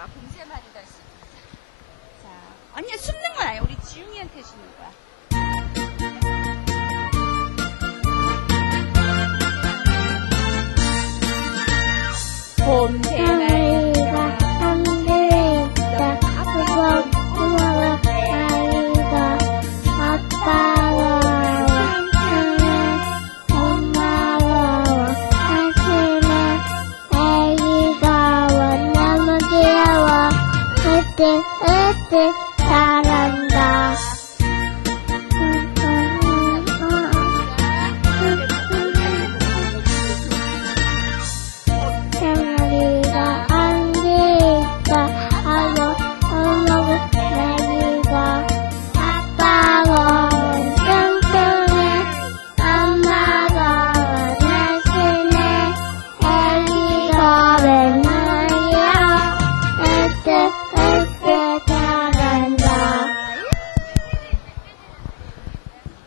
거야. 봉쇄만 다시. 자, 언니 숨는 건 아니야. 우리 지웅이한테 주는 거야. este, este.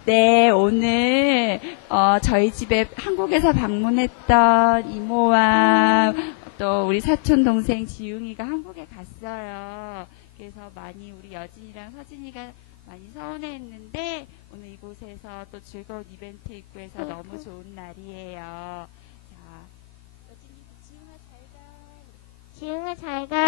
네, 오늘 어, 저희 집에 한국에서 방문했던 이모와 또 우리 사촌 동생 지웅이가 한국에 갔어요. 그래서 많이 우리 여진이랑 서진이가 많이 서운해했는데 오늘 이곳에서 또 즐거운 이벤트 있고 해서 너무 좋은 날이에요. 자, 여진이 지웅아 잘 가. 지웅아 잘 가